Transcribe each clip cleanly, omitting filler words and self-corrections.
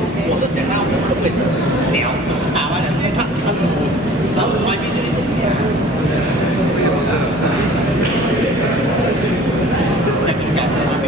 我是想让我可不可以聊啊，完了看然后外面的一种这个应该是那边。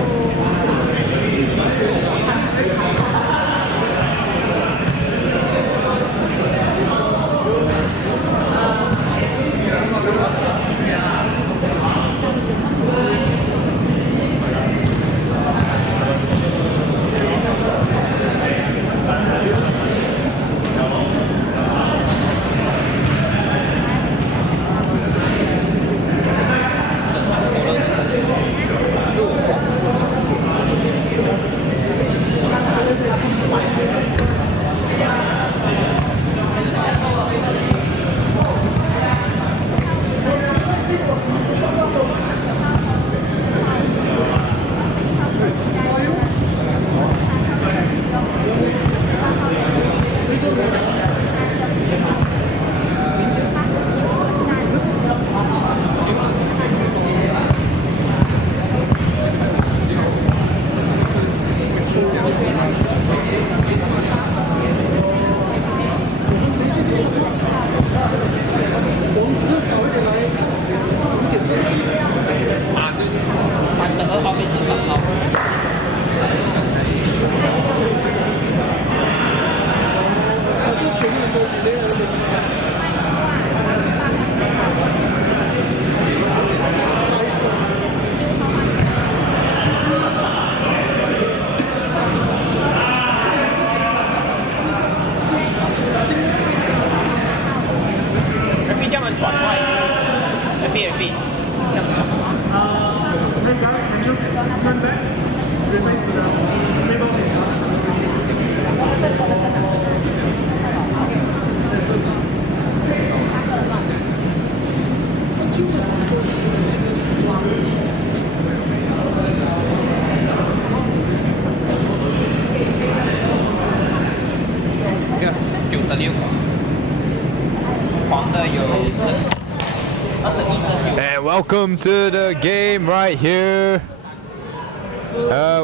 And welcome to the game right here.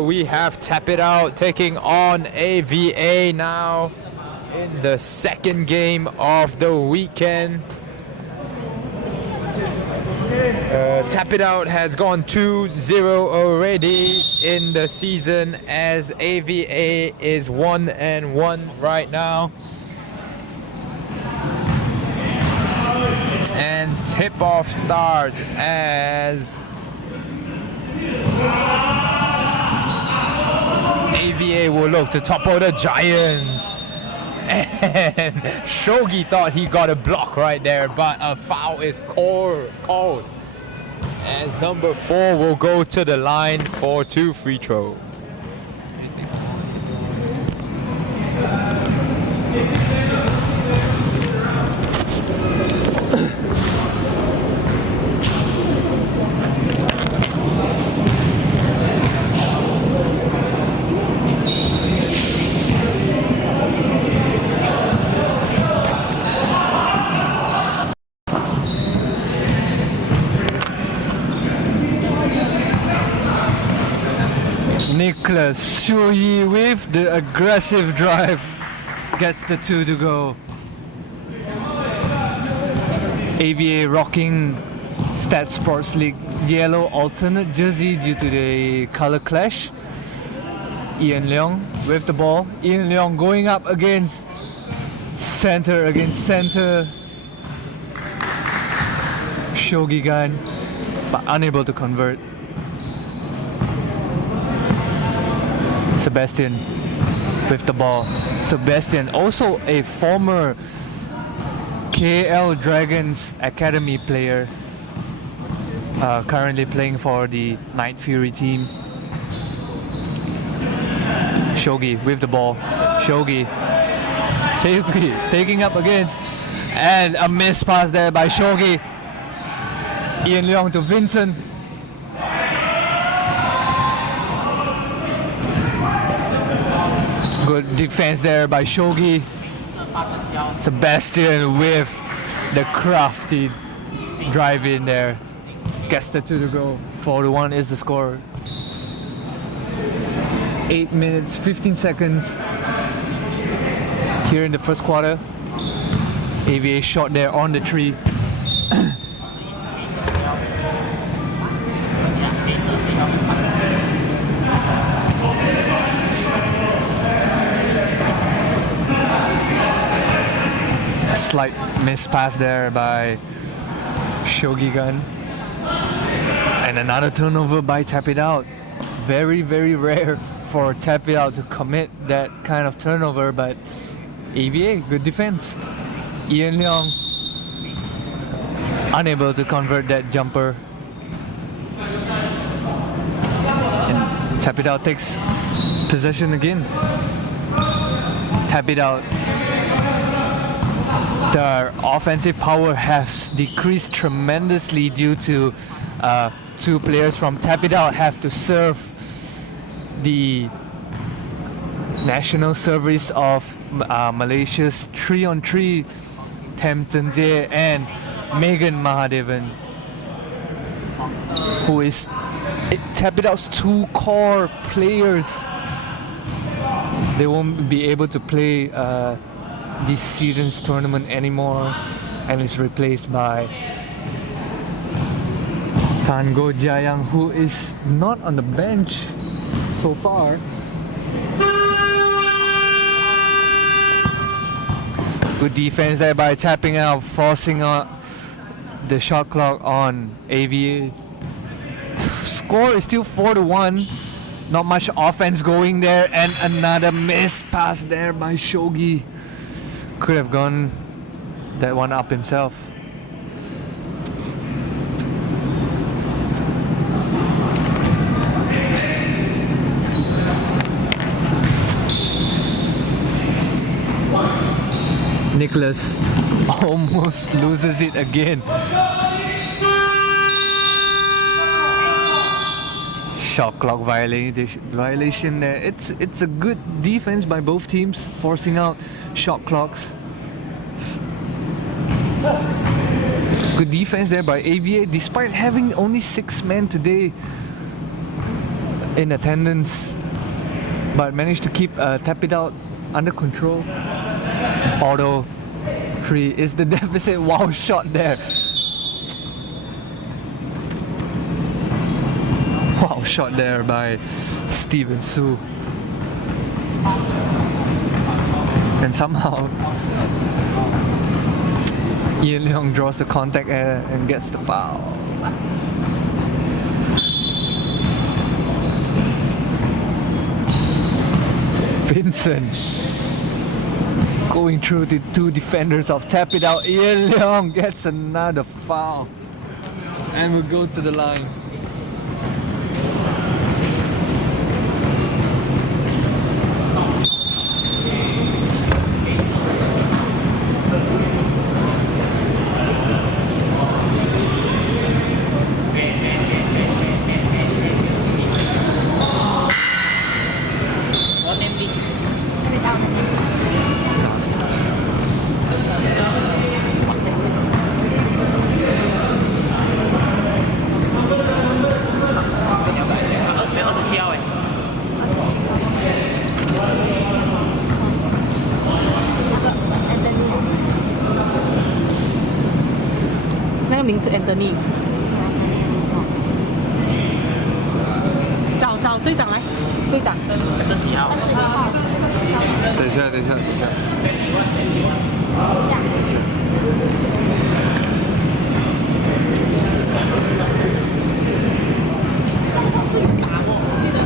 We have Tap It Out taking on AVA now in the second game of the weekend. Tap It Out has gone 2-0 already in the season as AVA is 1-1 right now. And tip-off starts as AVA will look to topple the Giants. And Shogi thought he got a block right there, but a foul is called. As number 4 will go to the line for 2 free throws. Nicholas Shuyi with the aggressive drive gets the 2 to go. AVA rocking StatSports League yellow alternate jersey due to the color clash. Ian Leong with the ball. Ian Leong going up against center Shogi gun, but unable to convert. Sebastian with the ball. Sebastian, also a former KL Dragons Academy player, currently playing for the Night Fury team. Shogi with the ball. Shogi taking up against, and a missed pass there by Shogi. Ian Leong to Vincent. Good defense there by Shogi. Sebastian with the crafty drive in there. Gets the 2 to go. 4-1 is the score. 8 minutes, 15 seconds here in the first quarter. AVA shot there on the tree. A slight miss pass there by Shogi Gun. And another turnover by Tap It Out. Very, very rare for Tap It Out to commit that kind of turnover, but AVA, good defense. Ian Leong unable to convert that jumper. And Tap It Out takes possession again. Tap It Out. Their offensive power has decreased tremendously due to two players from Tap It Out have to serve the national service of Malaysia's 3-on-3 Tem Tenjie and Megan Mahadevan, who is Tap It Out's two core players. They won't be able to play this season's tournament anymore, and it's replaced by Tan Go Jayang, who is not on the bench so far. Good defense there by Tapping Out, forcing out the shot clock on AVA. Score is still 4-1. Not much offense going there, and another missed pass there by Shogi. Could have gone that one up himself. Nicholas almost loses it again. Shot clock violation there. It's a good defense by both teams, forcing out shot clocks. Good defense there by AVA, despite having only 6 men today in attendance, but managed to keep Tap It Out under control. Auto 3 is the deficit. Wow, shot there. Wow, shot there by Steven Su. And somehow Ian Leong draws the contact error and gets the foul. Vincent going through the two defenders of Tap It Out. Ian Leong gets another foul and will go to the line. Anthony， 找队长来，队长，这几号？等一下。上次有打过，我记得。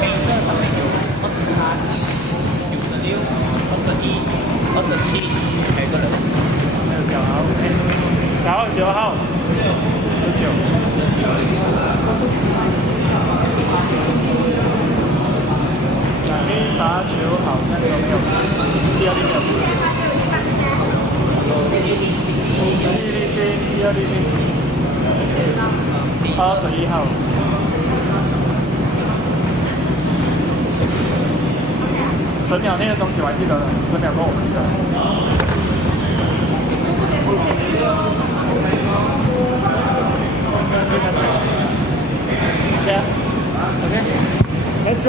黑色上面有28、96、21、27，还有一个人。还有小号，3号、9号、19。哪边罚球好像都没有，第二粒没有出。第二粒21号。10秒内的东西我还记得的，10秒跟我记得。Yeah. Okay. Let's go.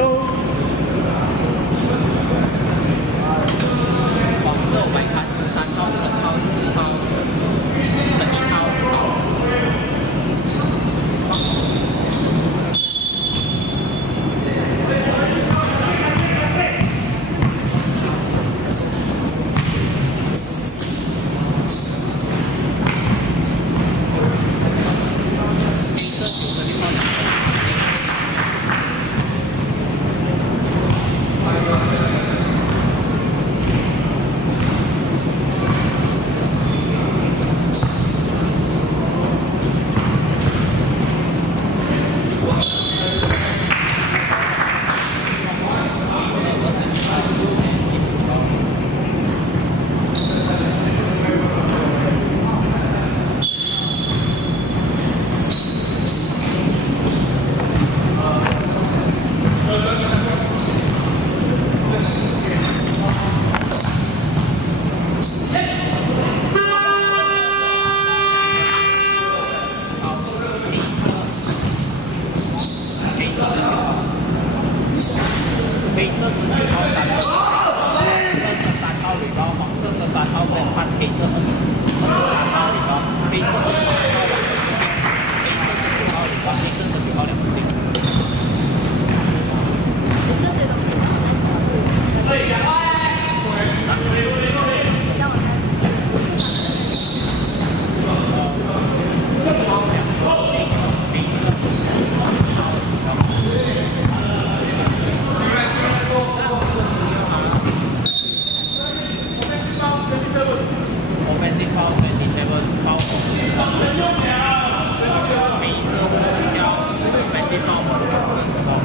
黄色我们看13号、10号、4号、11号、5号。黑色19号3分，23号礼包，黄色13号再换黑色23号礼包，黑色23号2分，黑色19号礼包，黑色19号2分。Offensive foul 27 foul 黑色特效 offensive foul 40 foul。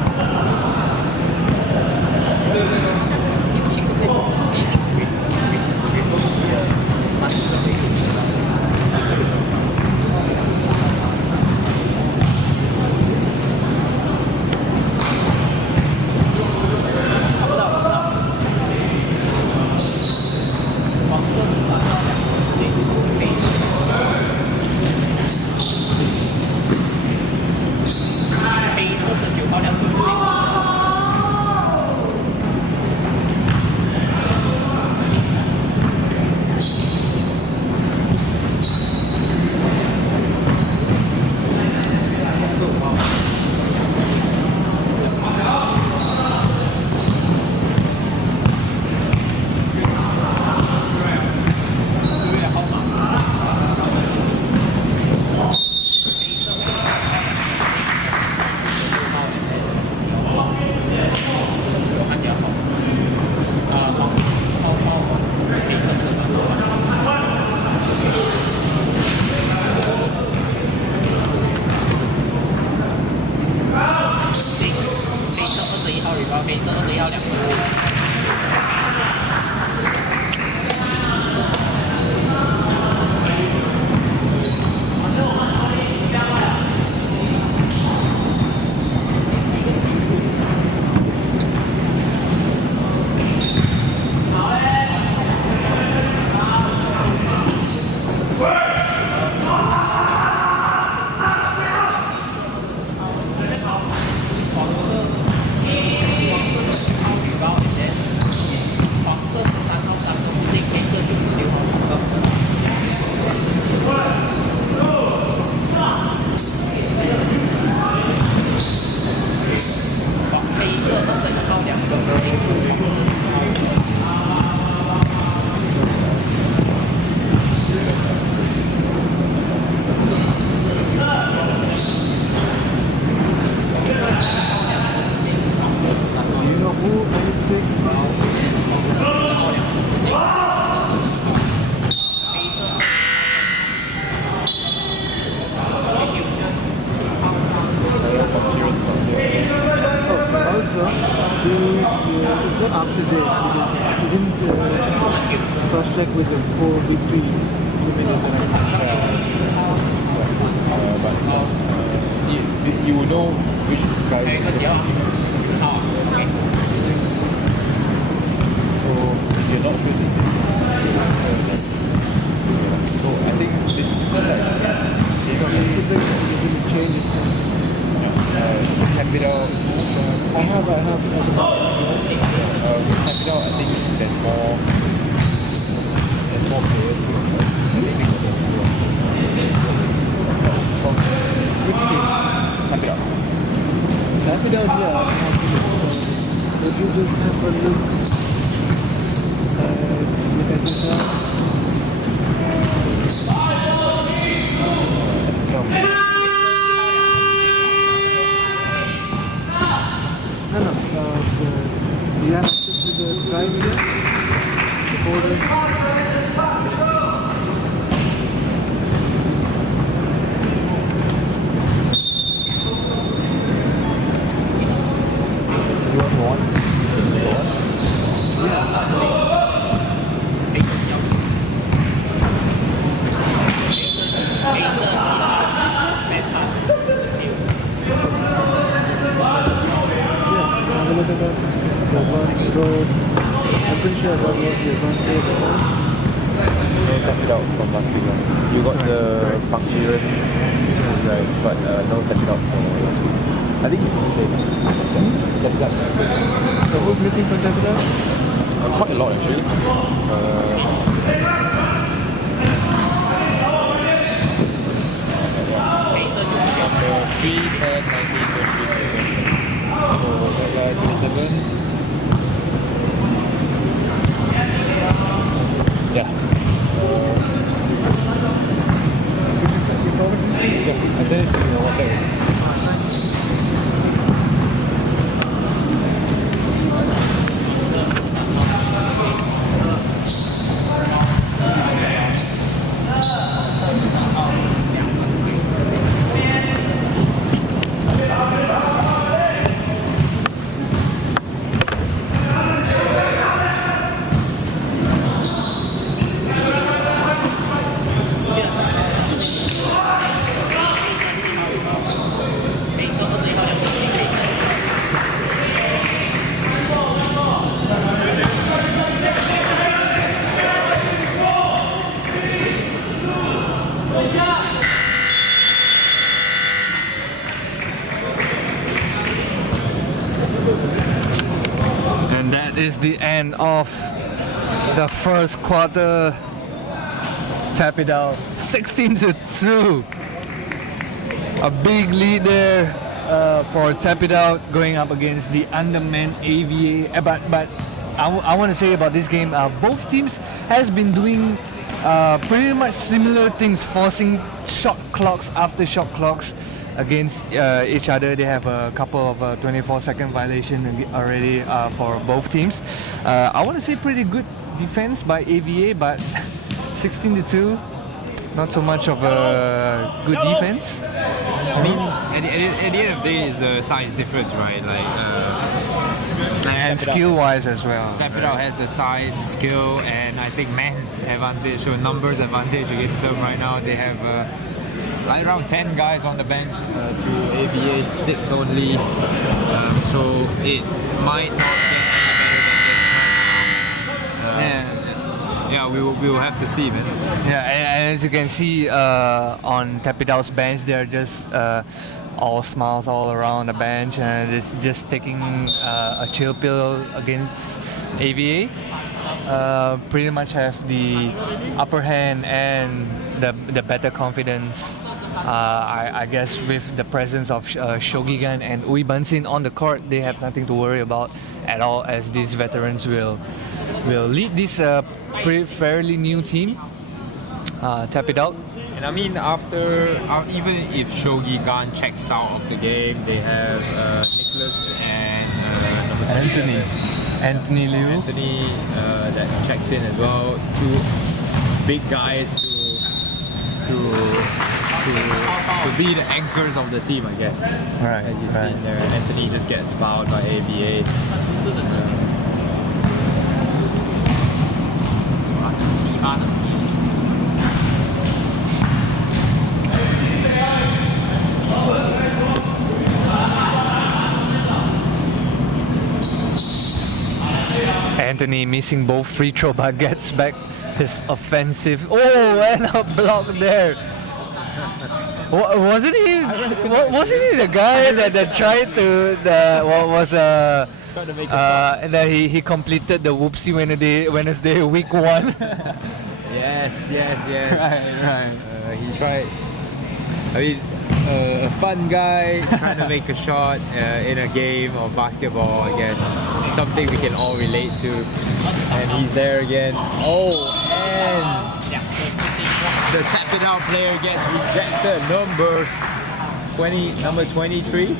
黑色21号2分。黄色10号礼包 It's not up to date because we didn't cross-check with the full victory immediately. But you will know which guys. So if you're not sure, so I think this size, Changes. capital. I have. Capital, I think there's more players. Which team? Capital. Capital, yeah. Would you just have a look with SSL? No. Do you have access to the drive here? The folder? Look at that. So advanced pro. I'm pretty sure that was the advanced pro. No capital from last week. You got the punctuation, right? But no capital from last week. I think capital. So who's missing from capital? Quite a lot actually. Number 3, 10, 19, 23. So that guy 27. Yeah. You forward this to me? Yeah, I said it in WhatsApp. And that is the end of the first quarter. Tap it out 16-2. A big lead there for Tap It Out going up against the undermanned AVA. But I want to say about this game, both teams has been doing pretty much similar things, forcing shot clocks after shot clocks against each other. They have a couple of 24-second violation already for both teams. I want to say pretty good defense by AVA, but 16-2, not so much of a good defense. I mean, at the end of the day, is the size difference, right? And skill-wise as well. Capital has the size, skill, and I think man advantage, so numbers advantage against them right now. They have like around 10 guys on the bench to AVA 6 only, so it might not get any better than this. Yeah, we will have to see, man. Yeah, and as you can see on Tap It Out's bench, they're just all smiles all around the bench, and it's just taking a chill pill against AVA. Pretty much have the upper hand and the better confidence. I guess with the presence of Shogigan and Ui Bansin on the court, they have nothing to worry about at all, as these veterans will lead this fairly new team. Tap It Out. And I mean, after even if Shogigan checks out of the game, they have Nicholas and Anthony Lewis. Anthony that checks in as well. Two big guys to be the anchors of the team, I guess. Right. As you've seen there, Anthony just gets fouled by AVA. Anthony missing both free throw but gets back his offensive. Oh, and a block there. Wasn't he the guy that tried to and then he completed the Whoopsie Wednesday week 1? Yes. Right. He tried. I mean, a fun guy trying to make a shot in a game of basketball, I guess. Something we can all relate to. And he's there again. Oh, and the tap it out player gets rejected. Number 23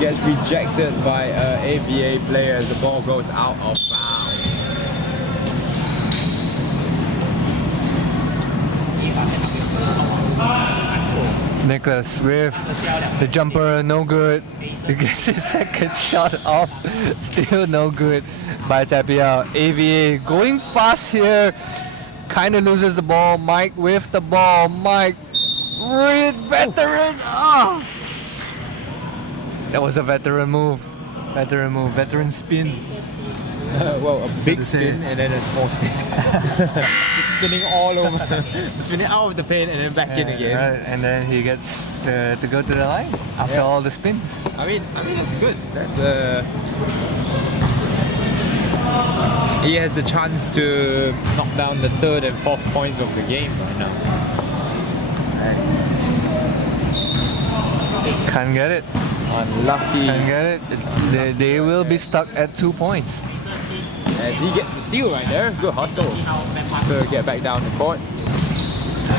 gets rejected by an AVA player as the ball goes out of bounds. Nicholas with the jumper, no good. He gets his second shot off, still no good by Tapia. AVA going fast here, kind of loses the ball. Mike with the ball. Mike, veteran. Oh. That was a veteran move. Veteran spin. Well, a big spin and then a small spin. Spinning all over, spinning out of the paint and then back in again. Right, and then he gets to go to the line after all the spins. I mean, it's good. That's, he has the chance to knock down the third and fourth points of the game right now. Can't get it. Unlucky. Can't get it. They will be stuck at 2 points. As he gets the steal right there, good hustle to get back down the court.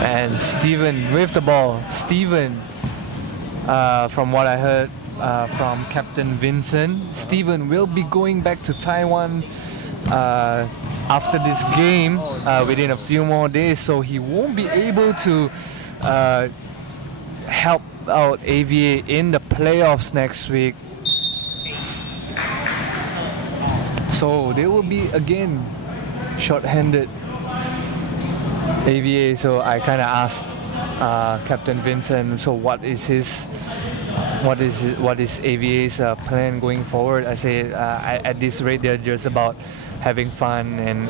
And Steven with the ball. Steven, from what I heard from Captain Vincent, Steven will be going back to Taiwan after this game within a few more days, so he won't be able to help out AVA in the playoffs next week. So they will be again short-handed, AVA. So I kind of asked Captain Vincent, so what is AVA's plan going forward? I say at this rate they're just about having fun and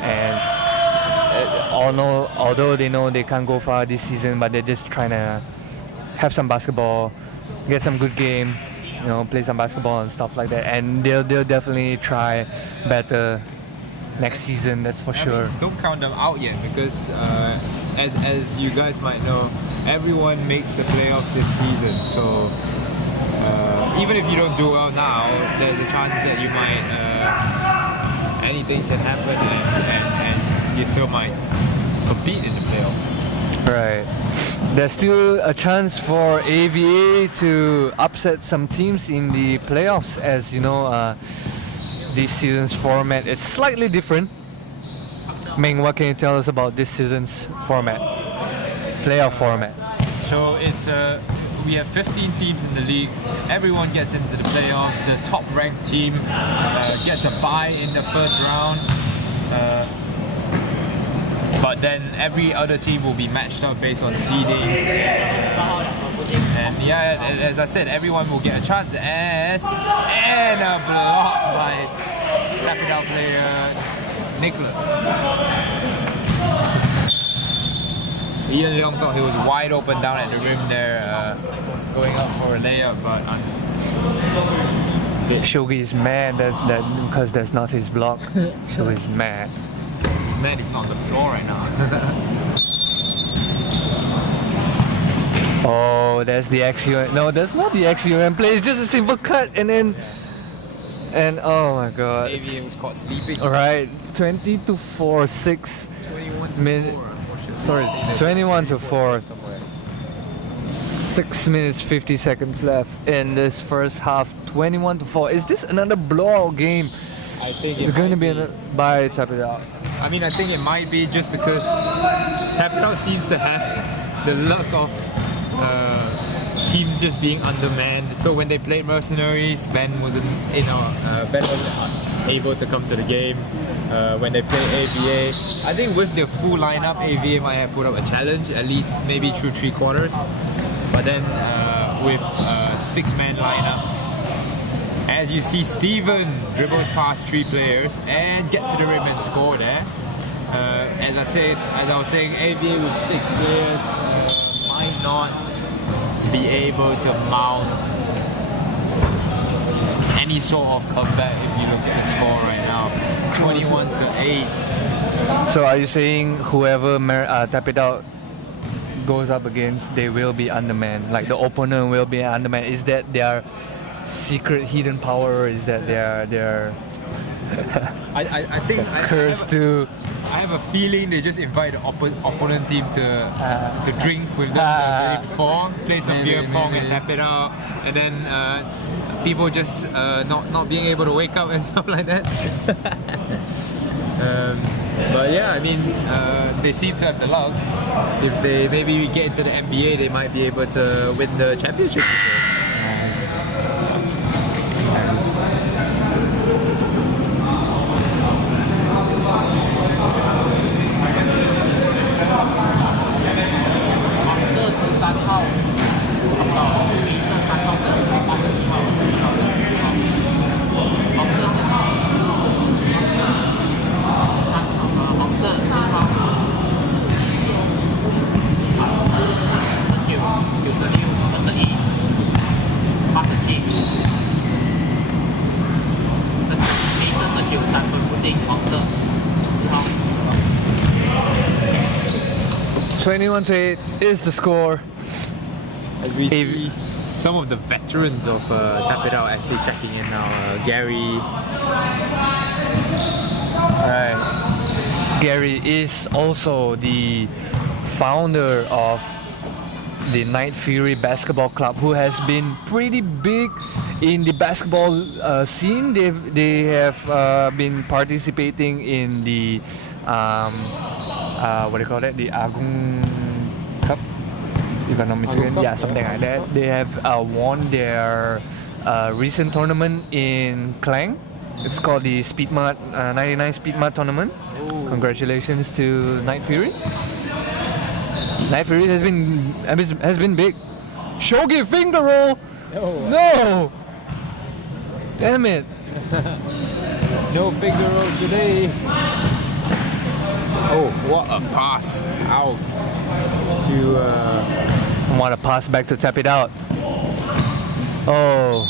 although they know they can't go far this season, but they're just trying to have some basketball, get some good game, play some basketball and stuff like that, and they'll definitely try better next season, that's for sure. Don't count them out yet, because as you guys might know, everyone makes the playoffs this season, so even if you don't do well now, there's a chance that you might anything can happen and you still might compete in the playoffs. Right. There's still a chance for AVA to upset some teams in the playoffs, as you know, this season's format is slightly different. Ming, what can you tell us about this season's format, playoff format? So it's we have 15 teams in the league. Everyone gets into the playoffs. The top-ranked team gets a bye in the first round. But then every other team will be matched up based on seedings. And yeah, as I said, everyone will get a chance. And a block by tapping out player Nicholas. Ian Leong thought he was wide open down at the rim there, going up for a layup, but Shogi is mad that because that's not his block. Shogi's mad. His man is not on the floor right now. Oh, that's the XUM. No, that's not the XUM play. It's just a simple cut and oh my god. AVA was caught sleeping. Alright, 20-4, 6 minutes. Sorry, 21-4. 6 minutes 50 seconds left in this first half. 21-4. Is this another blowout game? I think it's going to be another. Bye, tap it out. I mean, I think it might be just because Tap It Out seems to have the luck of teams just being undermanned. So when they played Mercenaries, Ben wasn't able to come to the game. When they played AVA, I think with the full lineup, AVA might have put up a challenge, at least maybe through 3/4. But then with a 6-man lineup, as you see, Steven dribbles past 3 players and get to the rim and score there. As I was saying, AVA with 6 players might not be able to mount any sort of comeback if you look at the score right now. 21-8. So are you saying whoever tap it out goes up against, they will be undermanned? Like the opponent will be undermanned? Is that their secret hidden power, or is that their I think curse to? I have a feeling they just invite the opponent team to drink with them the day before, play some beer pong and tap it out, and then people just not being able to wake up and stuff like that. But yeah, I mean, they seem to have the luck. If they maybe get into the NBA, they might be able to win the championship. "21-8 is the score." As we see some of the veterans of Tap It Out actually checking in now. Gary. Right. Gary is also the founder of the Night Fury Basketball Club, who has been pretty big in the basketball scene. They have been participating in the what do you call it? The Agung Cup, if I'm not mistaken. Yeah, something like that. They have won their recent tournament in Klang. It's called the Speedmart 99 Speedmart tournament. Ooh. Congratulations to Night Fury. Night Fury has been big. Shogi finger roll. No. Damn it. No finger roll today. Oh, what a pass out to what a pass back to Tap It Out. Oh.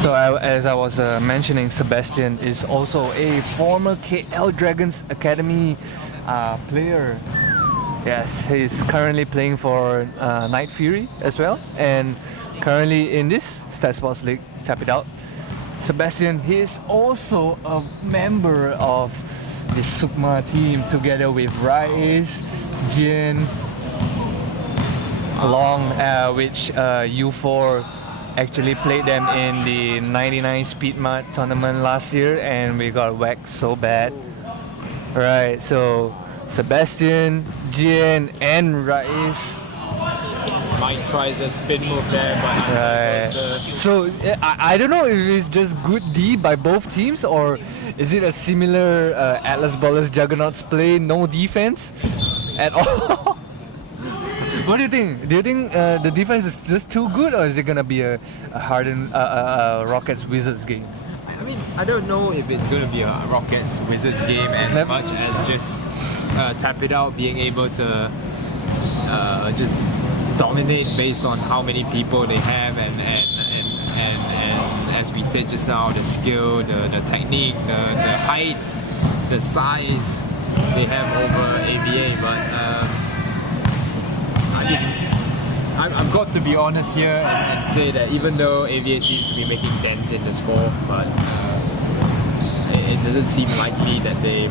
So as I was mentioning, Sebastian is also a former KL Dragons Academy player. Yes, he's currently playing for Night Fury as well, and currently in this StatSports League, Tap It Out. Sebastian, he is also a member of the Sukma team together with Rais, Jin, Long, which U4 actually played them in the 99 Speedmart tournament last year, and we got whacked so bad. Right, so Sebastian, Jin, and Rais might try the spin move there, but right. So I don't know if it's just good D by both teams, or is it a similar Atlas Ballers Juggernauts play, no defense at all? What do you think? Do you think the defense is just too good, or is it gonna be a hardened Rockets Wizards game? I mean, I don't know if it's gonna be a Rockets Wizards game as much as just Tap It Out being able to just dominate based on how many people they have, and as we said just now, the skill, the technique, the height, the size they have over AVA. But I've got to be honest here and say that even though AVA seems to be making dents in the score, but it doesn't seem likely that they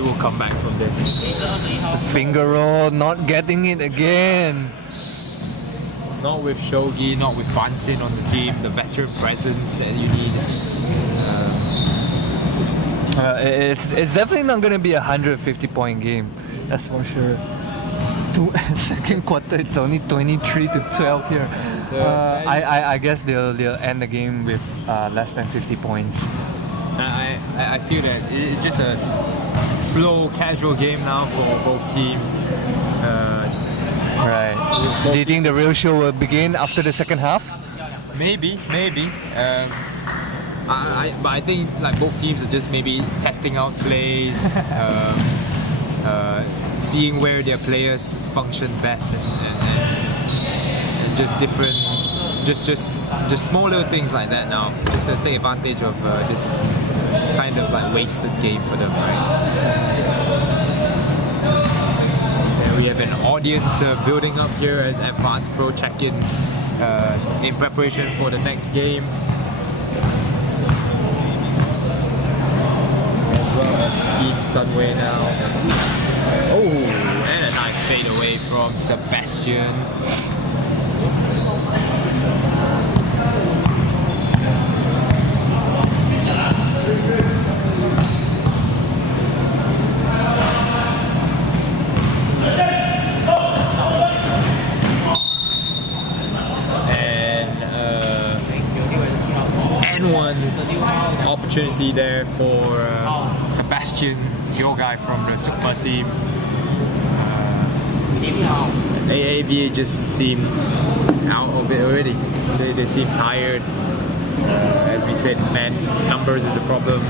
will come back from this. The finger roll, not getting it again. Not with Shogi, not with Bansin on the team, the veteran presence that you need. It's definitely not going to be a 150-point game. That's for sure. Second quarter, it's only 23-12 here. I guess they'll end the game with less than 50 points. I feel that it's just a slow, casual game now for both teams. Right. Do you think the real show will begin after the second half? Maybe. But I think like both teams are just maybe testing out plays, seeing where their players function best, and just different, just smaller things like that now, just to take advantage of this kind of like wasted game for them, right? And we have an audience building up here as Advanced Pro check in preparation for the next game. As well as Team Sunway now. Oh, and a nice fade away from Sebastian. And one opportunity there for Sebastian, your guy from the Super team. AVA just seem out of it already. They seem tired. As we said, man, numbers is a problem.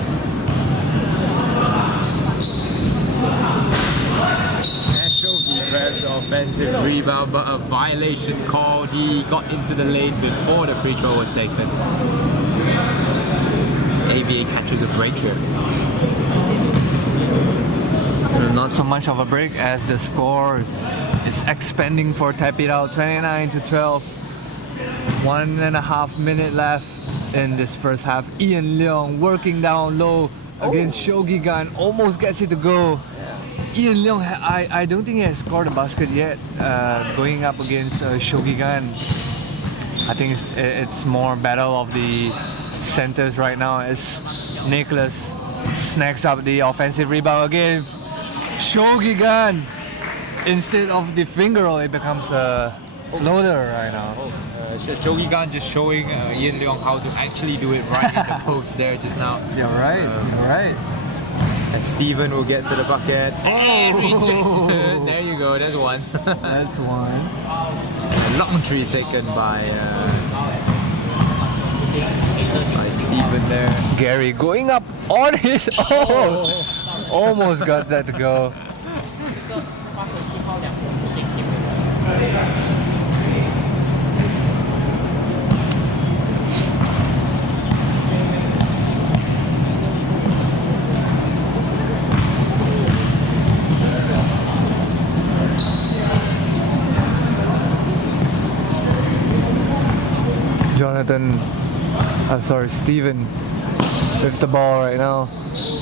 And Shogi grabs the offensive rebound, but a violation called. He got into the lane before the free throw was taken. AVA catches a break here. Not so much of a break as the score is expanding for Tap It Out, 29-12. 1.5 minutes left in this first half. Ian Leong working down low against Shogi Gun, almost gets it to go. Ian Leong, I don't think he has scored a basket yet going up against Shogi Gun. I think it's more battle of the centers right now as Nicholas snacks up the offensive rebound again. Shogi Gun, instead of the finger roll, it becomes a floater right now. Shogi Gun just showing Ian Leong how to actually do it right in the post there just now. You're right, you're right. And Steven will get to the bucket and rejected. There you go, that's one. That's one. A long tree taken by Steven there. Gary going up on his own. Almost got that to go. Steven with the ball right now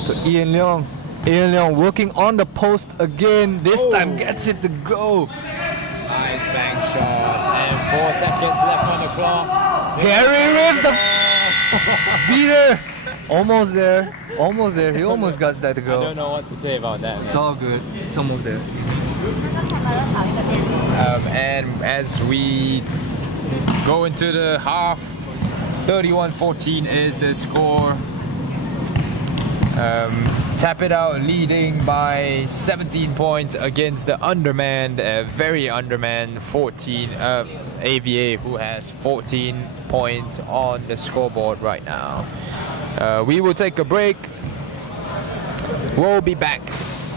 to Ian Leong. Ian Leong working on the post again. This time gets it to go. Nice bank shot. And 4 seconds left on the clock. Gary with the beater. Almost there. Almost there. He almost got that to go. I don't know what to say about that. It's all good. It's almost there. And as we go into the half, 31-14 is the score. Tap It Out leading by 17 points against the undermanned, very undermanned 14 AVA, who has 14 points on the scoreboard right now. We will take a break. We'll be back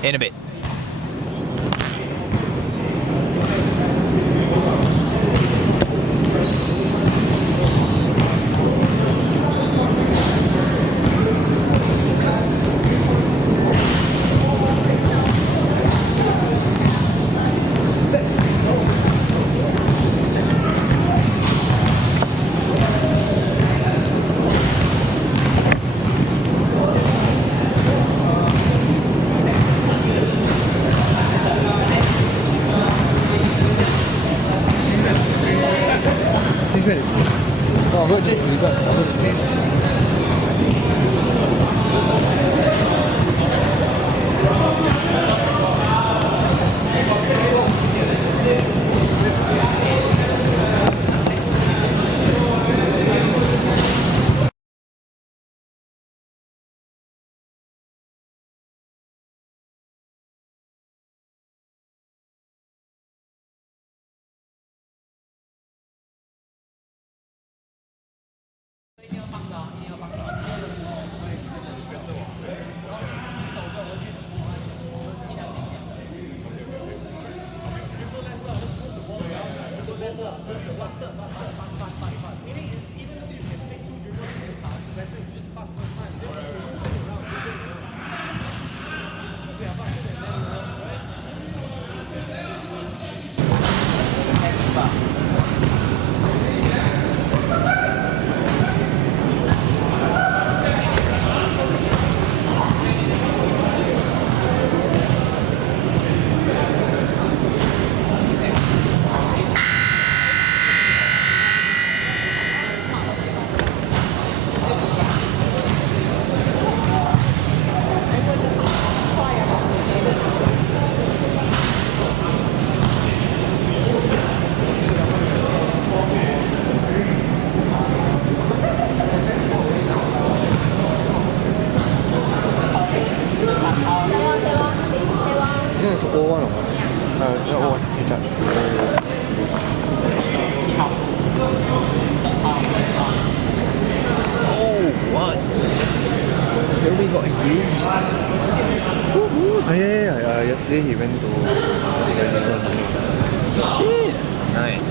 in a bit. O1 or what? O1, in charge. Oh, what? Here we got engaged. Oh, yeah. Yesterday he went to. Shit. Nice.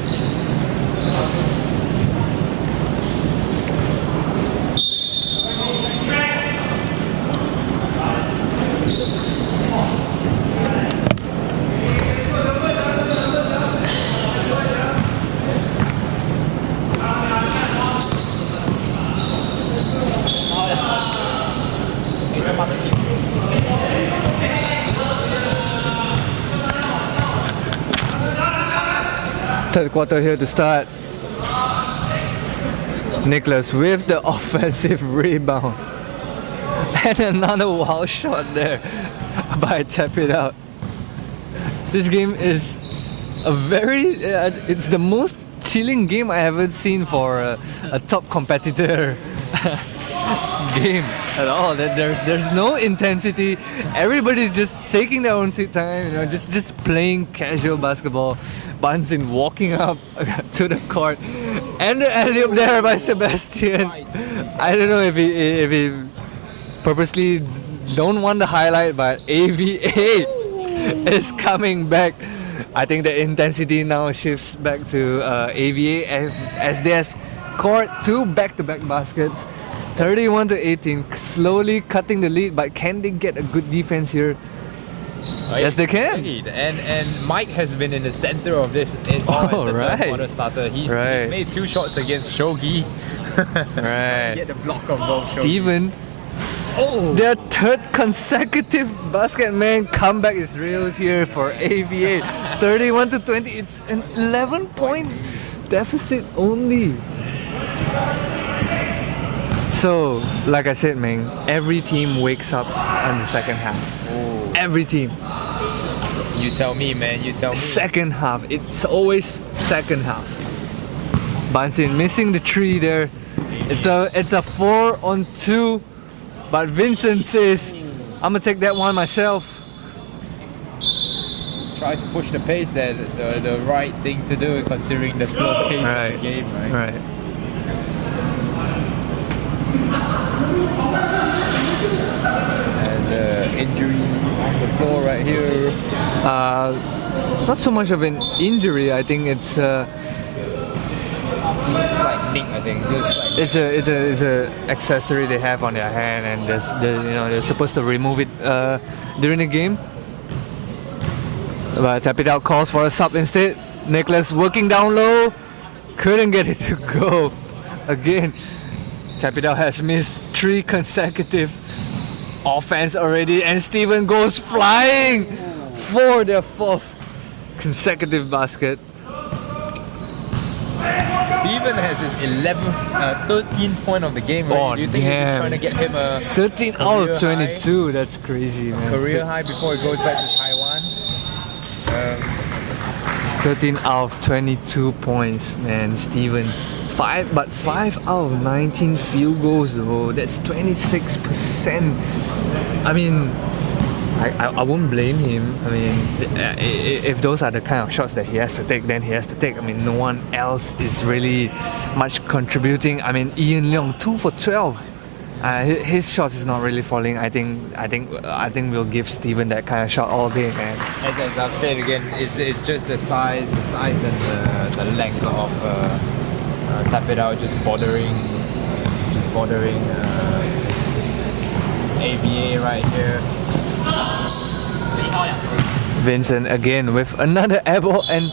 Third quarter here to start. Nicholas with the offensive rebound. And another wild shot there by Tap It Out. This game is a very, it's the most chilling game I ever seen for a top competitor game at all. There's no intensity. Everybody's just taking their own sweet time, you know, just playing casual basketball. Bunsen walking up to the court, and the alley-oop there by Sebastian. I don't know if he purposely don't want the highlight, but AVA is coming back. I think the intensity now shifts back to AVA as they scored 2 back-to-back baskets. 31-18, slowly cutting the lead, but can they get a good defense here? Yes, they can. And Mike has been in the center of this as the third quarter starter. He's made 2 shots against Shogi. Right. Get the block of both. Steven. Oh, their third consecutive basket, man. Comeback is real here for AVA. 31-20. It's an 11-point deficit only. So, like I said, man, every team wakes up in the second half. Oh. Every team. You tell me, man. You tell me. Second half. It's always second half. Bunsen missing the 3 there. It's a 4-on-2. But Vincent says, I'm gonna take that one myself. Tries to push the pace there, the right thing to do considering the slow pace of the game, right? There's an injury on the floor right here. Not so much of an injury. I think it's Slight nick, I think. Just like it's a accessory they have on their hand, and they're supposed to remove it during the game. But Tap It Out calls for a sub instead. Nicholas working down low, couldn't get it to go. Again, Tap It Out has missed 3 consecutive offense already, and Steven goes flying for their 4th consecutive basket. Steven has his 13th point of the game. Right? Do you think he's trying to get him a 13 out of 22? High? That's crazy, man. Career high before he goes back to Taiwan. 13 out of 22 points, man. Steven. 5 out of 19 field goals though. That's 26%. I mean, I won't blame him. I mean, if those are the kind of shots that he has to take, then he has to take. I mean, no one else is really much contributing. I mean, Ian Leong 2 for 12. His shots is not really falling. I think we'll give Steven that kind of shot all day, man. As I've said again, it's just the size and the length of Tap It Out just bothering AVA right here. Vincent again with another airball, and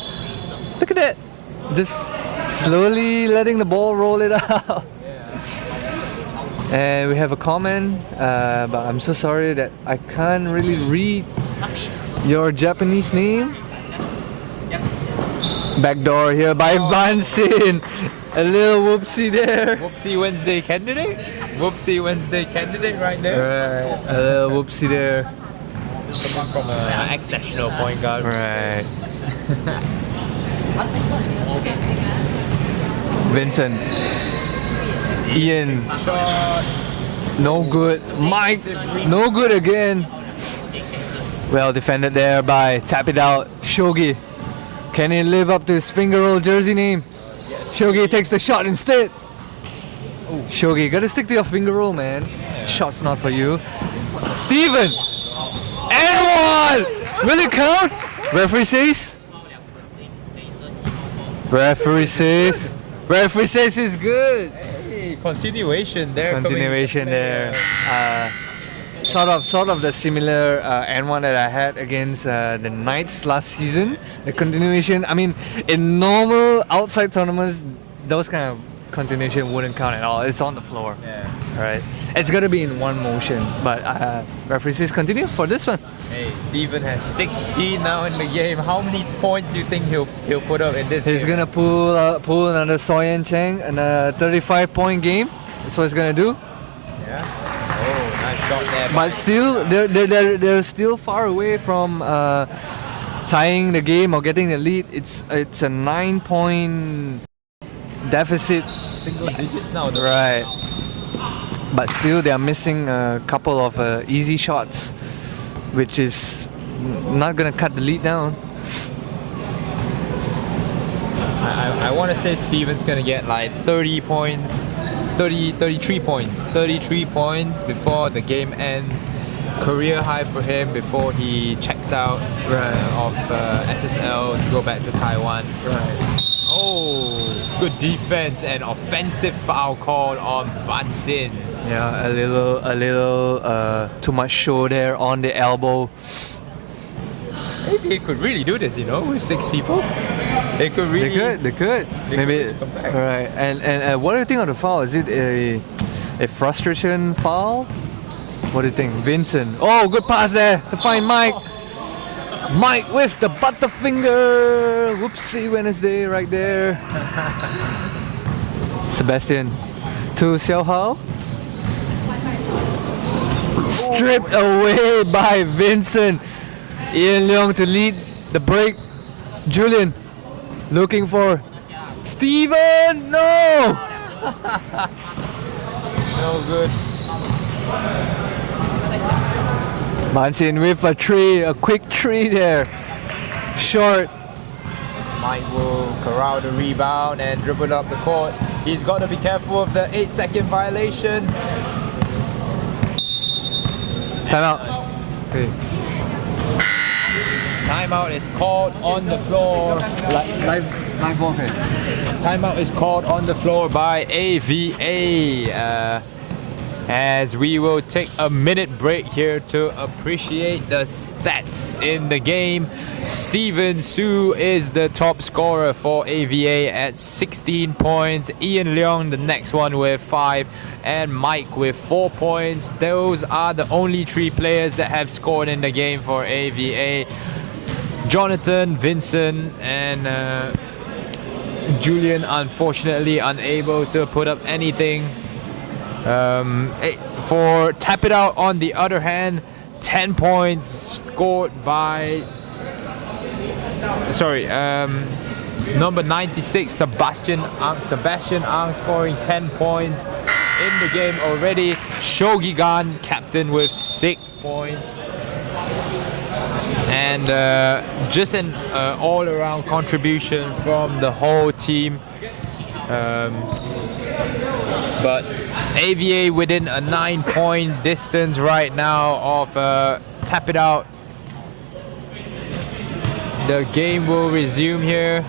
look at that, just slowly letting the ball roll it out. And we have a comment, but I'm so sorry that I can't really read your Japanese name. Backdoor here by Bunsen. A little whoopsie there. Whoopsie Wednesday candidate? Whoopsie Wednesday candidate right there. Right, a little whoopsie there. Someone from an ex-national point guard. Right. Vincent. Ian. No good. Mike. No good again. Well defended there by Tap It Out. Shogi. Can he live up to his finger roll jersey name? Shogi takes the shot instead. Shogi, gotta stick to your finger roll, man. Shot's not for you. Steven! And one! Will it count? Referee says? Referee says it's good. Hey, continuation there. Continuation there. Sort of the similar N1 that I had against the Knights last season. The continuation, I mean, in normal outside tournaments, those kind of continuation wouldn't count at all. It's on the floor. Yeah. Right. It's gonna be in one motion, but referee says continue for this one. Hey, Steven has 16 now in the game. How many points do you think he'll put up in this He's game? gonna pull another Soyen Cheng and a 35-point game. That's what he's gonna do. Yeah. Oh, nice shot there. But still, they're still far away from tying the game or getting the lead. It's a 9-point deficit. Single digits now. Though. Right. But still, they are missing a couple of easy shots, which is not gonna cut the lead down. I want to say Steven's gonna get like 30 points, 33 points, 33 points before the game ends. Career high for him before he checks out of SSL to go back to Taiwan. Right. Oh, good defense and offensive foul call on Ban Sin. Yeah, a little too much show there on the elbow. Maybe he could really do this, you know, with 6 people. They could really. They could. Maybe. come back. Right. And what do you think of the foul? Is it a frustration foul? What do you think, Vincent? Oh, good pass there to find Mike. Mike with the butterfinger. Whoopsie Wednesday right there. Sebastian to Xiao Hao. Stripped away by Vincent. Ian Leong to lead the break. Julian looking for Steven. No! No good. Mansin with a quick three there. Short. Mike will corral the rebound and dribble up the court. He's got to be careful of the 8-second violation. Timeout. Okay. Timeout is called on the floor. Live ball here. Timeout is called on the floor by AVA. As we will take a minute break here to appreciate the stats in the game. Steven Su is the top scorer for AVA at 16 points. Ian Leong the next one with 5 and Mike with 4 points. Those are the only 3 players that have scored in the game for AVA. Jonathan, Vincent and Julian unfortunately unable to put up anything. For Tap It Out on the other hand, 10 points scored by number 96 Sebastian Ang scoring 10 points in the game already. Shogigan captain with 6 points. And just an all-around contribution from the whole team. But AVA within a 9-point distance right now of Tap It Out. The game will resume here.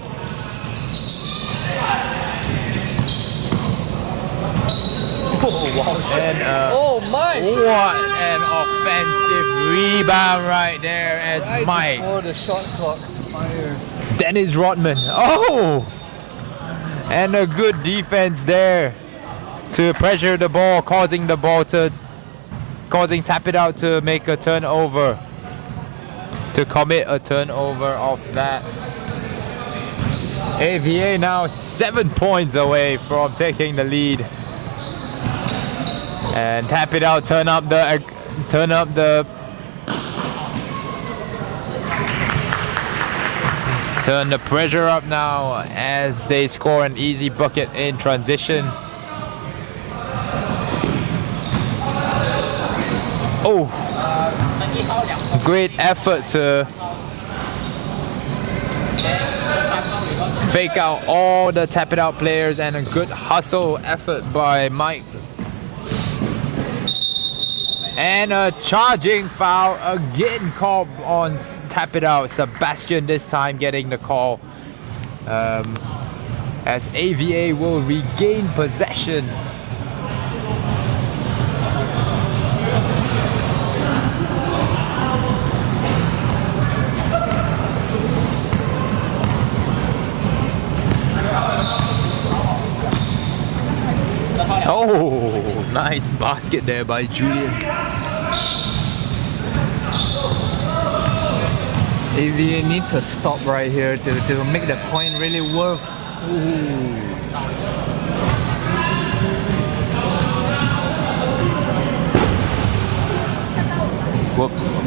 Oh, wow. And, Mike! What an offensive rebound right there as Mike. Before the shot clock expires. Dennis Rodman. Oh! And a good defense there to pressure the ball, causing Tap It Out to make a turnover, to commit a turnover of that. AVA now 7 points away from taking the lead. And Tap It Out turn up the pressure up now as they score an easy bucket in transition. Oh, Great effort to fake out all the tap it out players and a good hustle effort by Mike. And a charging foul again called on tap it out. Sebastian this time getting the call as AVA will regain possession. Oh, nice basket there by Julian. AVA needs a stop right here to make the point really worth. Ooh. Whoops.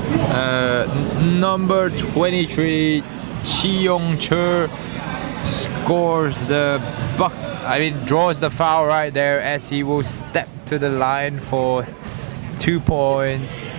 Number 23, Chi Yong Chur scores the draws the foul right there as he will step to the line for 2 points.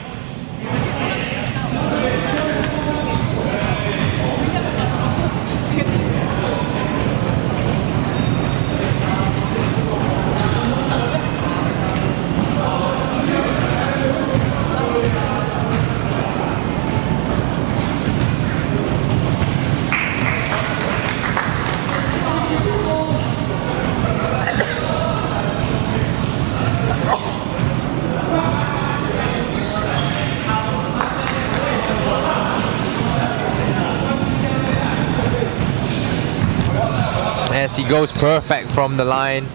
As he goes perfect from the line.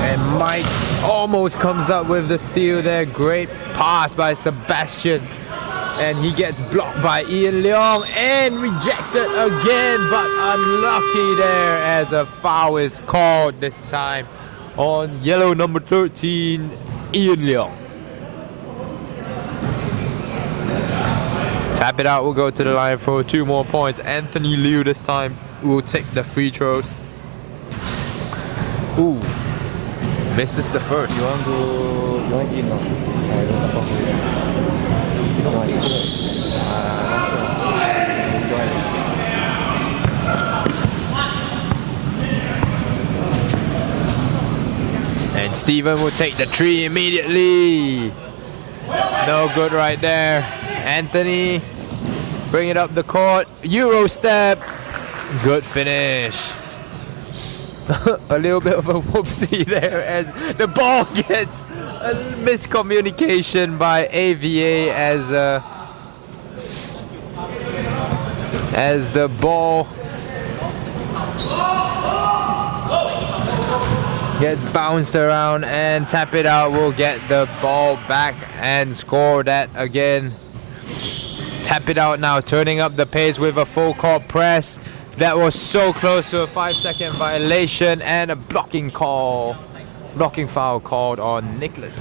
And Mike almost comes up with the steal there. Great pass by Sebastian. And he gets blocked by Ian Leong and rejected again, but unlucky there as a foul is called this time on yellow number 13, Ian Leong. Tap it out, we'll go to the line for 2 more points. Anthony Liu this time will take the free throws. Ooh. Misses the first. You want in or? I don't know. And Steven will take the 3 immediately. No good right there. Anthony, bring it up the court. Euro step. Good finish. A little bit of a whoopsie there as the ball gets a miscommunication by AVA as the ball gets bounced around, and tap it out will get the ball back and score that again. Tap it out now, turning up the pace with a full court press. That was so close to a 5-second violation and a blocking foul called on Nicholas.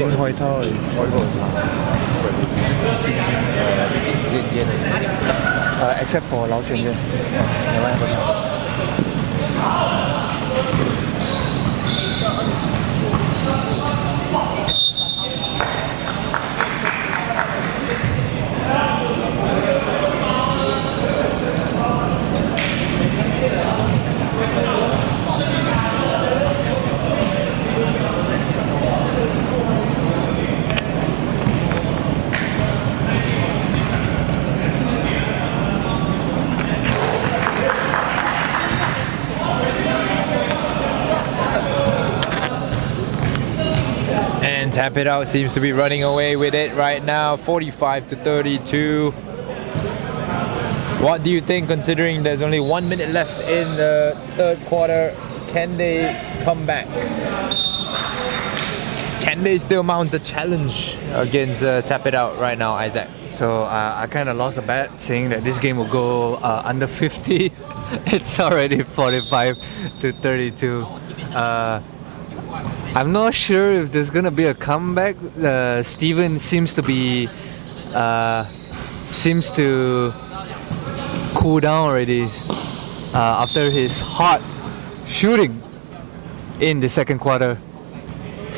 Jin Hoitao is just missing Zin Jian. except for Lao Xianjian. Never happened. And Tap It Out seems to be running away with it right now, 45-32. What do you think, considering there's only 1 minute left in the third quarter? Can they come back? Can they still mount the challenge against Tap It Out right now, Isaac? So I kind of lost a bet saying that this game will go under 50. It's already 45-32. I'm not sure if there's gonna be a comeback. Steven seems to cool down already after his hot shooting in the second quarter.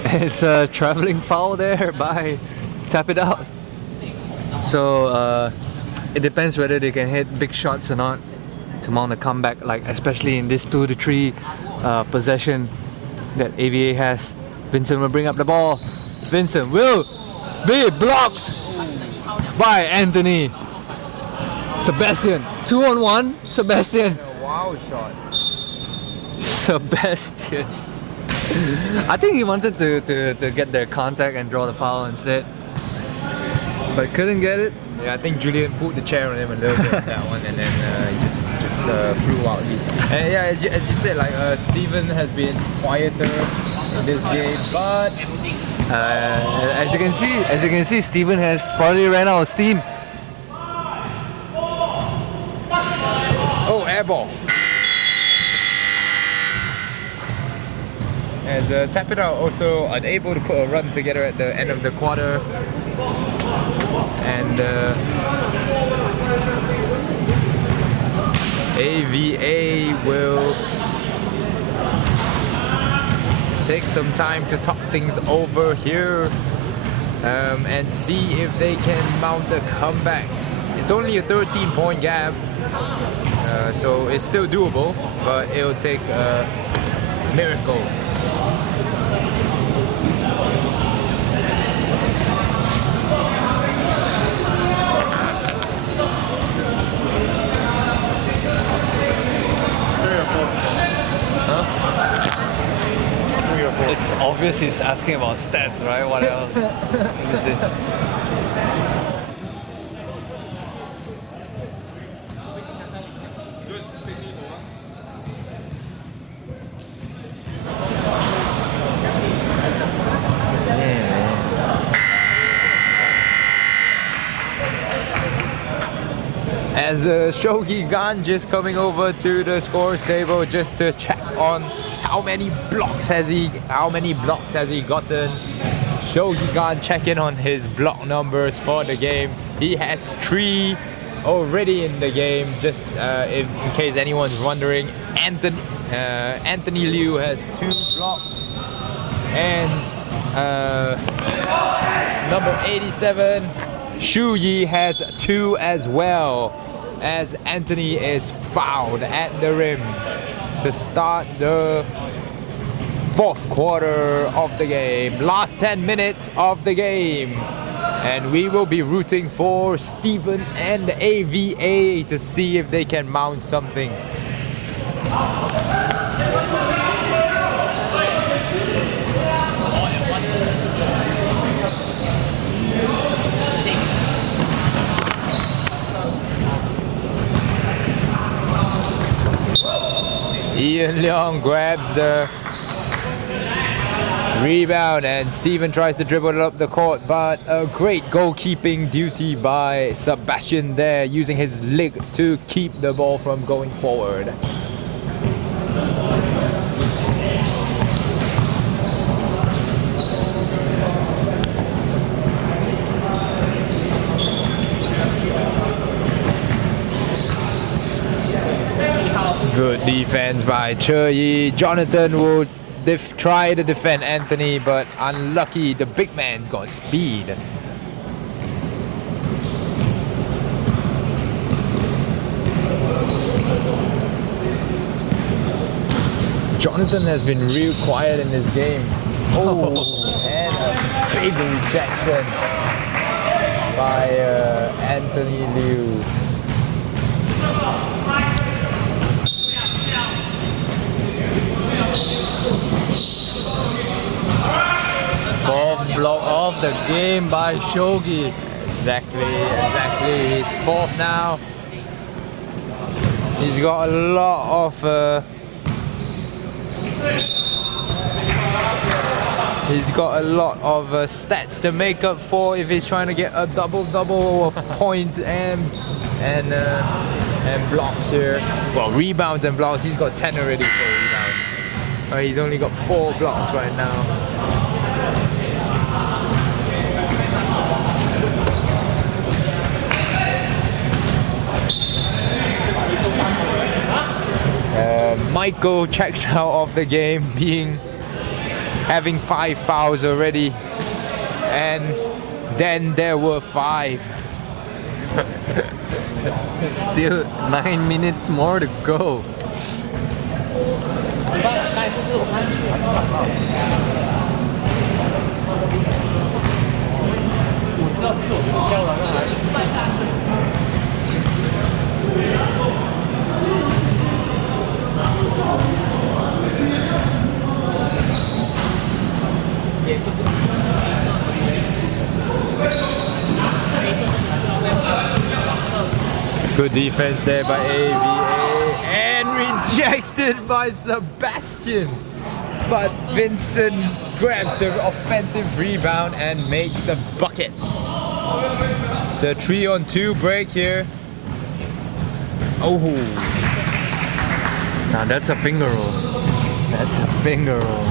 It's a traveling foul there by Tap It Out. So it depends whether they can hit big shots or not to mount a comeback, like especially in this 2-3 possession that AVA has. Vincent will bring up the ball. Vincent will be blocked by Anthony. Sebastian, 2-on-1. Sebastian. Wow shot. Sebastian. I think he wanted to get the contact and draw the foul instead, but couldn't get it. Yeah, I think Julian pulled the chair on him a little bit on that one, and then he just flew out. And yeah, as you said, like Steven has been quieter in this game, but as you can see, Steven has probably ran out of steam. oh, air ball. As Tap It Out also unable to put a run together at the end of the quarter. And AVA will take some time to talk things over here and see if they can mount a comeback. It's only a 13-point gap, so it's still doable, but it'll take a miracle. It's obvious he's asking about stats, right? What else? Let me see. As Shogi Gan just coming over to the scores table just to check on how many blocks has he gotten. Shogi Gan checking on his block numbers for the game. He has 3 already in the game, just in case anyone's wondering. Anthony Liu has 2 blocks, and number 87 Shu Yi has 2 as well, as Anthony is fouled at the rim to start the fourth quarter of the game. Last 10 minutes of the game. And we will be rooting for Steven and AVA to see if they can mount something. Ian Leong grabs the rebound and Steven tries to dribble it up the court, but a great goalkeeping duty by Sebastian there, using his leg to keep the ball from going forward. Good defense by Che. Jonathan will try to defend Anthony, but unlucky. The big man's got speed. Jonathan has been real quiet in this game. Oh, and a big rejection by Anthony Liu. Fourth block of the game by Shogi. Exactly. He's fourth now. He's got a lot of stats to make up for if he's trying to get a double of points and blocks here. Well, rebounds and blocks. He's got 10 already for rebounds. He's only got 4 blocks right now. Michael checks out of the game, having 5 fouls already, and then there were 5. Still 9 minutes more to go. Good defense there by AVA, and rejected by Sebastian. But Vincent grabs the offensive rebound and makes the bucket. It's a 3-on-2 break here. Oh, now that's a finger roll. That's a finger roll.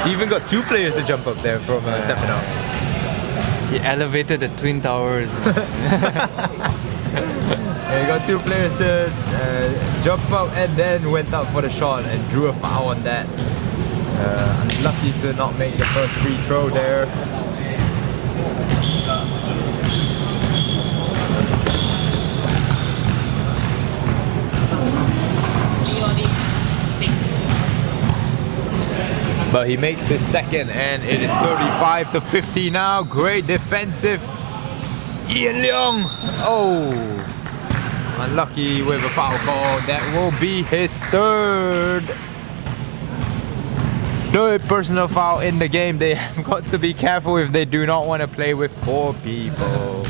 Steven got 2 players to jump up there from tapping out. He elevated the Twin Towers. Yeah, he got 2 players to jump up and then went up for the shot and drew a foul on that. Unlucky to not make the first free throw there. But he makes his second, and it is 35-50 now. Great defensive. Ian Leong. Oh, unlucky with a foul call. That will be his third personal foul in the game. They have got to be careful if they do not want to play with 4 people.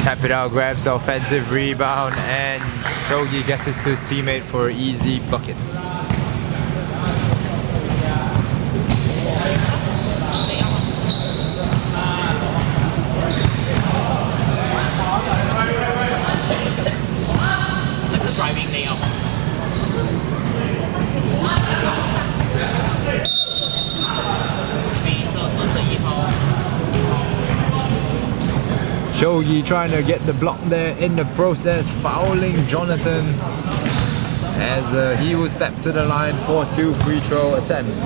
Tap it out, grabs the offensive rebound, and Shogi gets his teammate for an easy bucket. Shogi trying to get the block there in the process, fouling Jonathan as he will step to the line for 2 free throw attempts.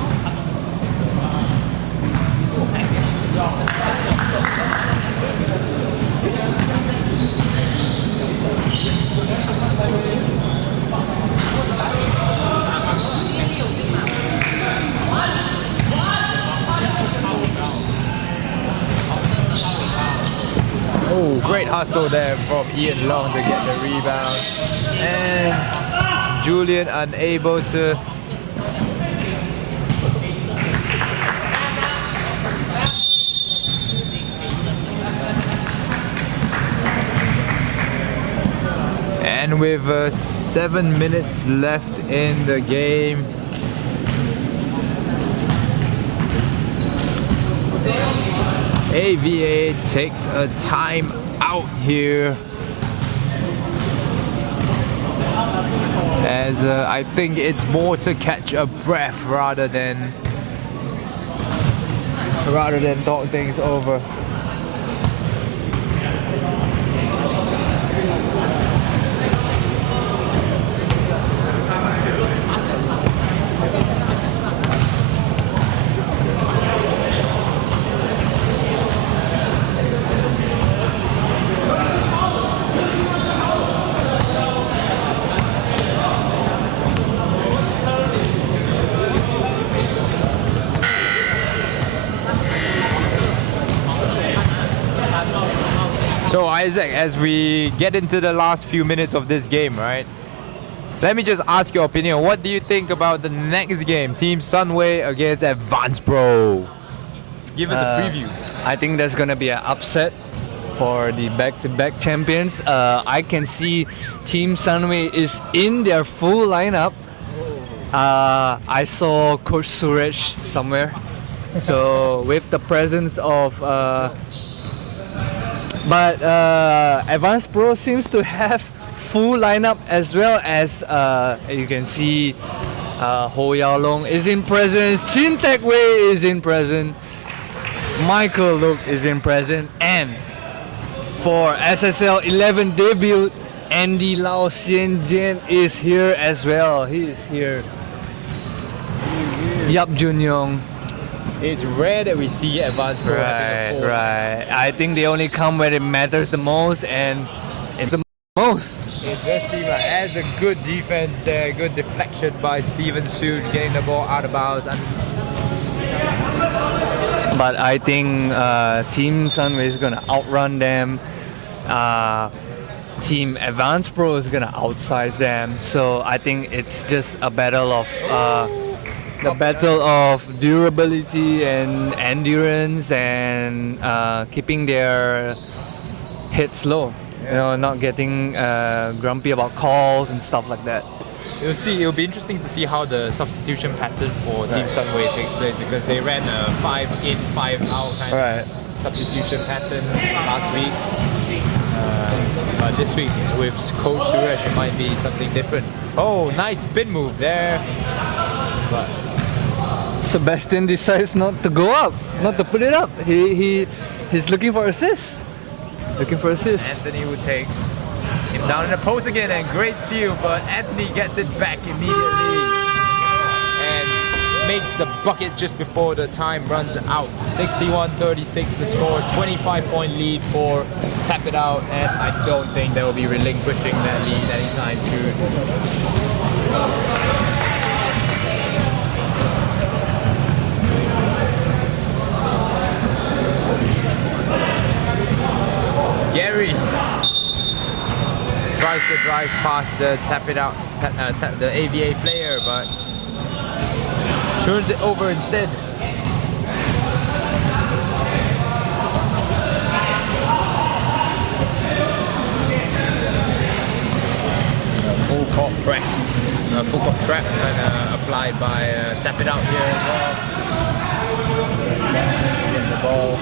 Oh, great hustle there from Ian Long to get the rebound. And Julian unable to And with 7 minutes left in the game, AVA takes a time out here, as I think it's more to catch a breath rather than talk things over. So Isaac, as we get into the last few minutes of this game, right? Let me just ask your opinion. What do you think about the next game? Team Sunway against Advance Pro. Give us a preview. I think there's gonna be an upset for the back-to-back champions. I can see Team Sunway is in their full lineup. I saw Coach Suresh somewhere. So with the presence of but Advanced Pro seems to have full lineup, as well as you can see Ho Yao Long is in presence, Chin Taek Wei is in presence, Michael Look is in presence, and for SSL 11 debut, Andy Lau Xian Jian is here as well. He is here. Yap Jun Yong. It's rare that we see Advance Pro. Right. I think they only come when it matters the most, and it's the most. It does seem like, as a good defense there, good deflection by Steven Soon, getting the ball out of bounds. But I think Team Sunway is gonna outrun them. Team Advance Pro is gonna outsize them. So I think it's just a battle of durability and endurance, and keeping their heads low. You know, not getting grumpy about calls and stuff like that. It'll be interesting to see how the substitution pattern for Team Sunway takes place, because they ran a 5 in, 5 out kind of substitution pattern last week. But this week with Coach Suresh, it might be something different. Oh, nice spin move there. But Sebastian decides not to go up, not to put it up. He's looking for assists. Anthony will take him down in the post again, and great steal, but Anthony gets it back immediately and makes the bucket just before the time runs out. 61-36 the score, 25-point lead for Tap It Out, and I don't think they will be relinquishing that lead anytime soon. Gary tries to drive past the the AVA player, but turns it over instead. Full court press, full court trap, and applied by Tap It Out here as well. Get the ball.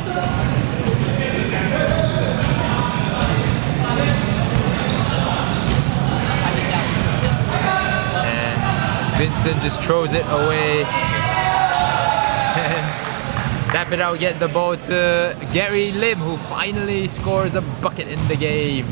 Vincent just throws it away. And Tap It Out, get the ball to Gary Lim, who finally scores a bucket in the game.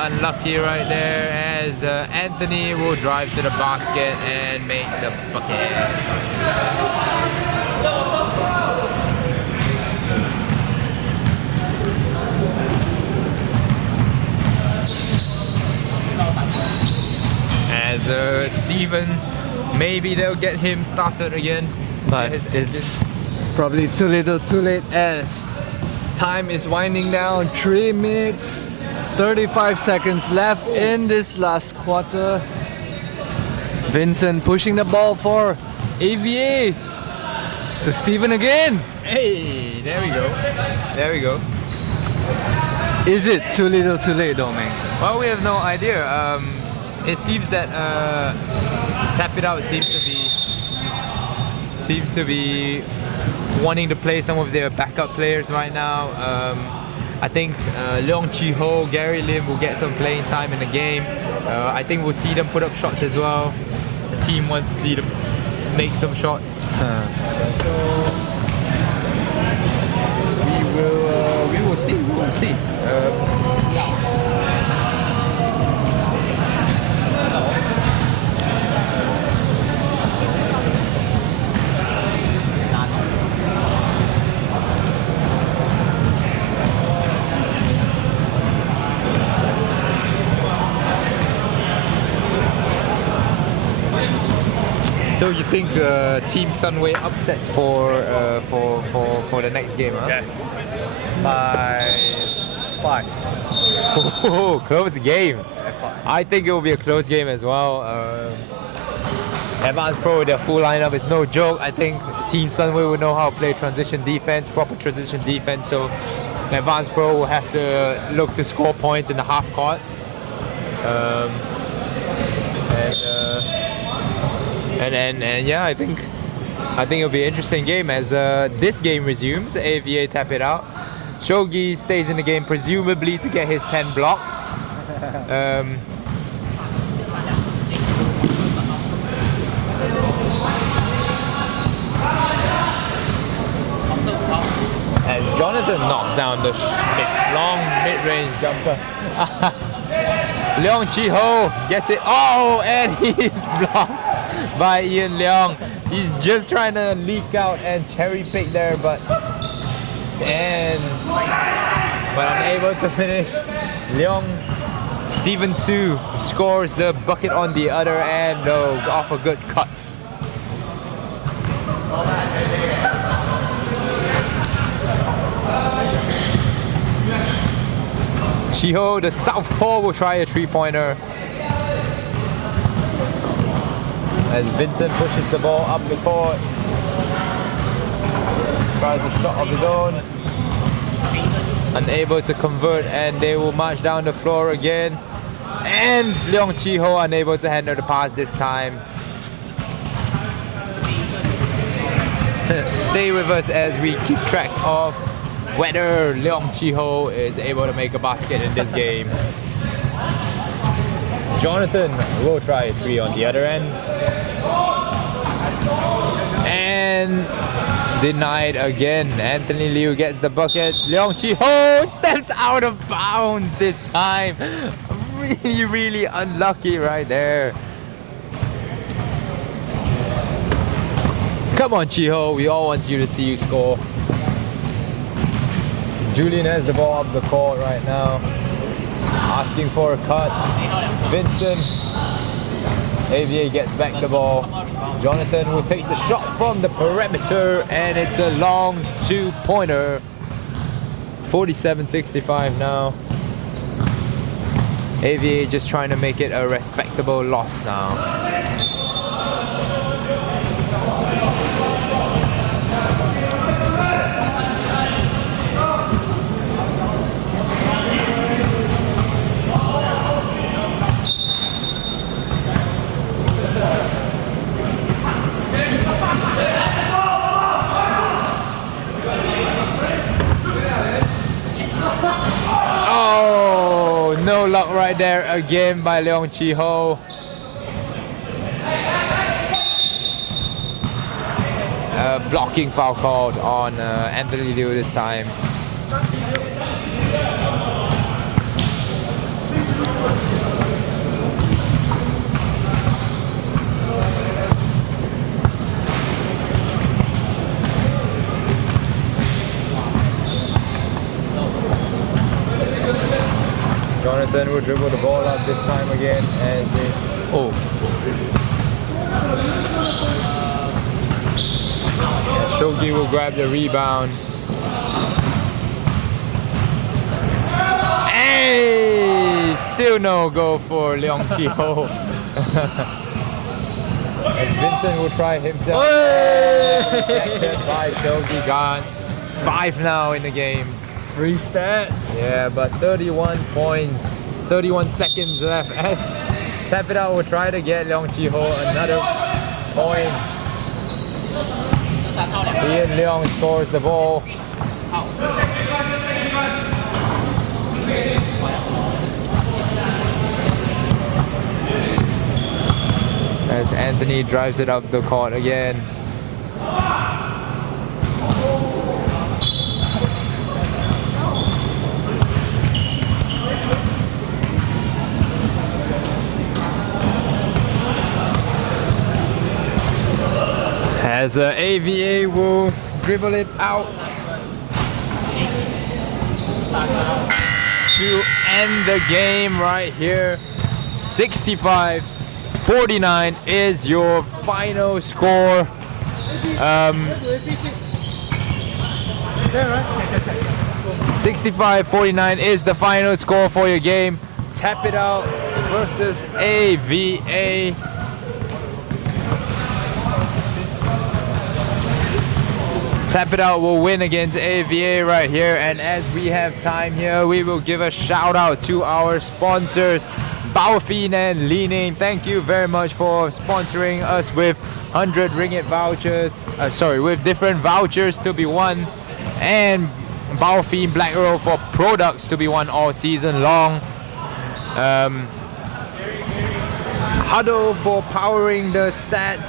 Unlucky right there, as Anthony will drive to the basket and make the bucket. As Steven, maybe they'll get him started again. But it's probably too little too late, as Time is winding down. 3 minutes, 35 seconds left in this last quarter. Vincent pushing the ball for AVA. To Steven again. Hey, there we go. There we go. Is it too little too late though, man? Well, we have no idea. It seems that Tap It Out seems to be wanting to play some of their backup players right now. I think Leong Chi-ho, Gary Lim will get some playing time in the game. I think we'll see them put up shots as well. The team wants to see them make some shots. So we will see. We will see. So you think Team Sunway upset for the next game, huh? Yes. By 5. Oh, close game. I think it will be a close game as well. Advanced Pro with their full lineup is no joke. I think Team Sunway will know how to play transition defense, proper transition defense. So Advanced Pro will have to look to score points in the half court. And yeah, I think it'll be an interesting game as this game resumes. AVA Tap It Out. Shogi stays in the game presumably to get his 10 blocks. As Jonathan knocks down the long mid-range jumper. Leong Chi-ho gets it. Oh, and he's blocked by Ian Leong. He's just trying to leak out and cherry pick there, but unable to finish. Steven Su scores the bucket on the other end, though, off a good cut. Chi-ho, the southpaw, will try a three-pointer. As Vincent pushes the ball up the court. Tries a shot of his own. Unable to convert, and they will march down the floor again. And Leong Chi-ho unable to handle the pass this time. Stay with us as we keep track of whether Leong Chi-ho is able to make a basket in this game. Jonathan will try a three on the other end. And denied again. Anthony Liu gets the bucket. Leong Chi-ho steps out of bounds this time. Really, really unlucky right there. Come on, Chi-ho. We all want you to see you score. Julian has the ball up the court right now. Asking for a cut. Vincent. AVA gets back the ball. Jonathan will take the shot from the perimeter, and it's a long two-pointer. 47-65 now. AVA just trying to make it a respectable loss now. No luck right there again by Leong Chi-ho. Blocking foul called on Anthony Liu this time. Jonathan will dribble the ball up this time again, and Shogi will grab the rebound. Still no goal for Leong Chi-ho. And Vincent will try himself. Rejected by Shogi Gan. 5 now in the game. Free stats. Yeah, but 31 points, 31 seconds left as Tap It Out will try to get Leong Chi-ho another point. Ian Leong scores the ball. As Anthony drives it up the court again. As AVA will dribble it out to end the game right here. 65-49 is your final score. 65-49 is the final score for your game. Tap It Out versus AVA. Tap It Out will win against AVA right here, and as we have time here, we will give a shout out to our sponsors, Baofin and Li-Ning. Thank you very much for sponsoring us with 100 ringgit vouchers, with different vouchers to be won, and Baofin Black Arrow for products to be won all season long. Huddle for powering the stats.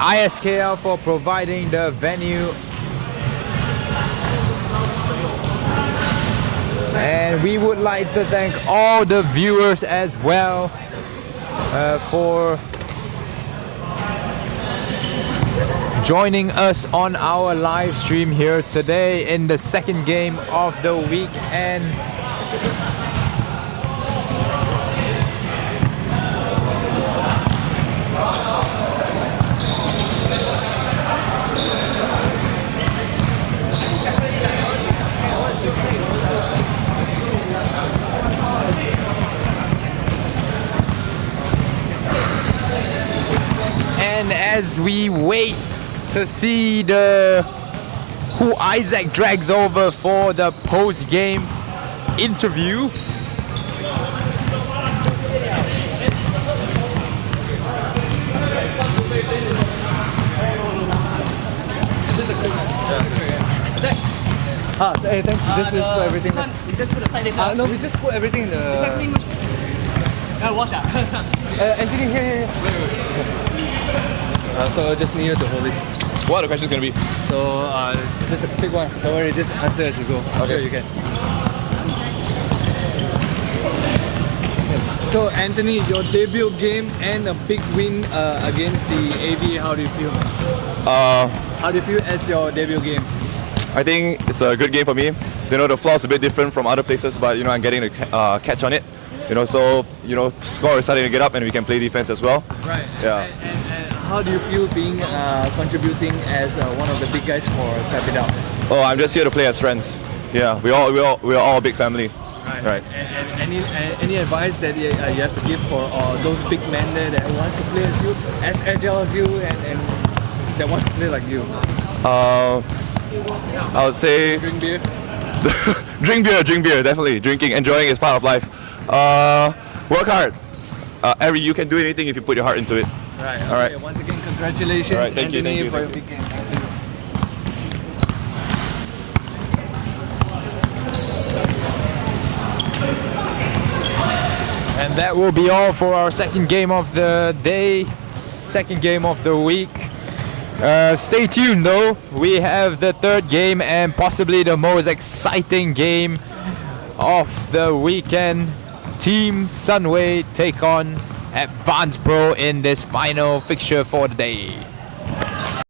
ISKL for providing the venue, and we would like to thank all the viewers as well for joining us on our live stream here today in the second game of the week. And as we wait to see who Isaac drags over for the post-game interview, Hey, thanks. Just put everything. You just put aside later. No, we just put everything in the. Wash Anthony, here. So just need you to hold this. What are the questions going to be? So just a quick one. Don't worry, just answer as you go. Okay. Sure you can. So Anthony, your debut game and a big win against the AVA. How do you feel? How do you feel as your debut game? I think it's a good game for me. You know, the floor is a bit different from other places, but you know, I'm getting the catch on it. You know, so you know, score is starting to get up, and we can play defense as well. Right. Yeah. And how do you feel being contributing as one of the big guys for Tap It Out? Oh, I'm just here to play as friends. Yeah, we're all a big family. Right. And any advice that you have to give for those big men there that wants to play as you, as agile as you, and that wants to play like you? I would say Drink beer. drink beer, definitely. Drinking, enjoying is part of life. Work hard. You can do anything if you put your heart into it. Right. All right. Once again, congratulations, All right, thank you, Anthony, thank you, for your thank big game. Thank you. And that will be all for our second game of the day, second game of the week. Stay tuned though, we have the third game and possibly the most exciting game of the weekend. Team Sunway take on Advanced Pro in this final fixture for the day.